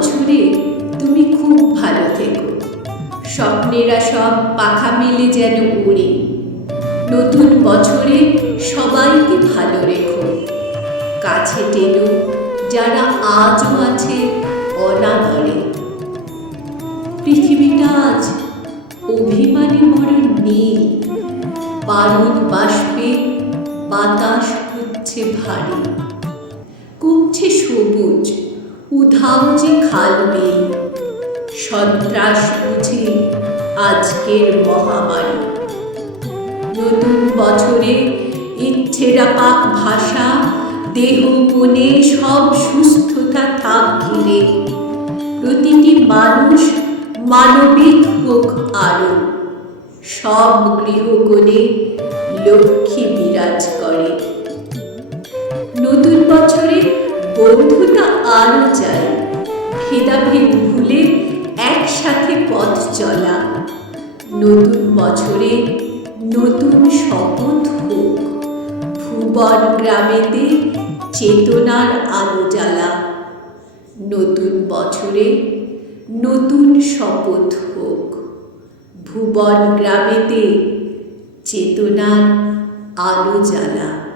বছরে তুমি খুব ভালো থেকো। স্বপ্নেরা সব পাখা মেলে যেন উড়ে। নতুন বছরে সবাইকে ভালো রেখো। কাছে টেনো যারা আজও আছে অনাদরে। পৃথিবীটা আজ অভিমানে বড় নীল বারুদ বাষ্পে বাতাস হচ্ছে ভারী। যে খাল বিল সন্ত্রাস বুঝে আজকের মহামারী। নতুন বছরে ইচ্ছেরা পাক ভাষা, দেহ মনে সব সুস্থতা থাক ঘিরে। প্রতিটি মানুষ মানবিক হোক আরও। সব গৃহকোণে লক্ষ্মী বিরাজ করে। নতুন বছরে বন্ধুতা আরও চাই ভেদাভেদ ভুলে একসাথে পথ চলা। নতুন বছরে নতুন শপথ হোক। ভুবন গ্রামেতে চেতনার আলো জ্বালা। নতুন বছরে নতুন শপথ হোক। ভুবন গ্রামেতে চেতনার আলো জ্বালা।